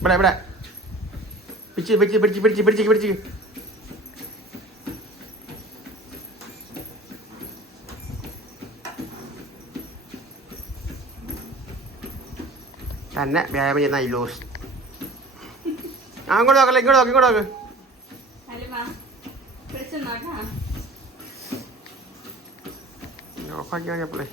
ഇവിടെ ഇവിടെ പിടിച്ച് പിടിച്ച് പിടിച്ച് പിടിച്ച് പിടിച്ച് പിടിച്ച് തന്നെ വ്യായാമം ചെയ്യുന്ന ഐലോസ്. അങ്ങോട്ട് നോക്കല്ലേ, ഇങ്ങോട്ട് നോക്ക്, ഇങ്ങോട്ട് നോക്ക്. ഓഫാക്കി നോക്കിയപ്പോളേ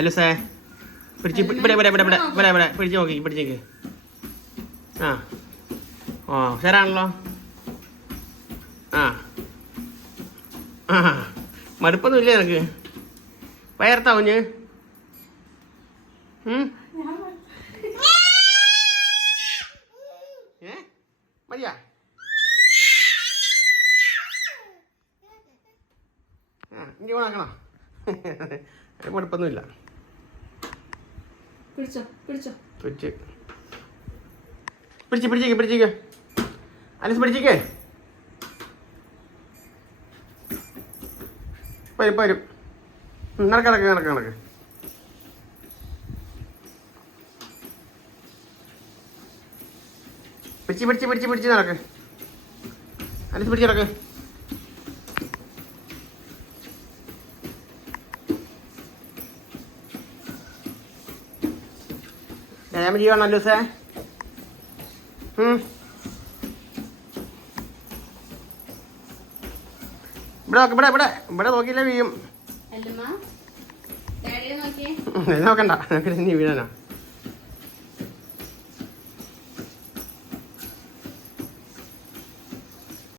അലുസേ പിടിച്ച് ഇവിടെ ഇവിടെ ഇവിടെ ഇവിടെ ഇവിടെ ഇവിടെ പിടിച്ച് നോക്കി പിടിച്ചേക്ക്. ആ ഓ ശരാണല്ലോ. ആ ആ മടുപ്പൊന്നും ഇല്ലേ നിനക്ക്? വയർത്താ കുഞ്ഞ്? മതിയാ? ആ ഇനി ഓണാക്കണോ? മടുപ്പൊന്നുമില്ല. പിടിച്ച് പിടിച്ചേക്ക് പിടിച്ചേക്ക് അലിസ് പിടിച്ചേക്ക്. വരും വരും. നടക്ക് നടക്ക് നടക്ക് നടക്ക്. പിടിച്ച് പിടിച്ച് പിടിച്ച് പിടിച്ച് നടക്ക് അലിസ്. പിടിച്ച് നടക്ക്. വ്യായാമം ചെയ്യുവാണോ അല്ലൂസേ? ഇവിടെ നോക്ക്, ഇവിടെ ഇവിടെ ഇവിടെ നോക്കിയില്ലേ വീഴും. നോക്കണ്ട, നീ വീഴാനാ.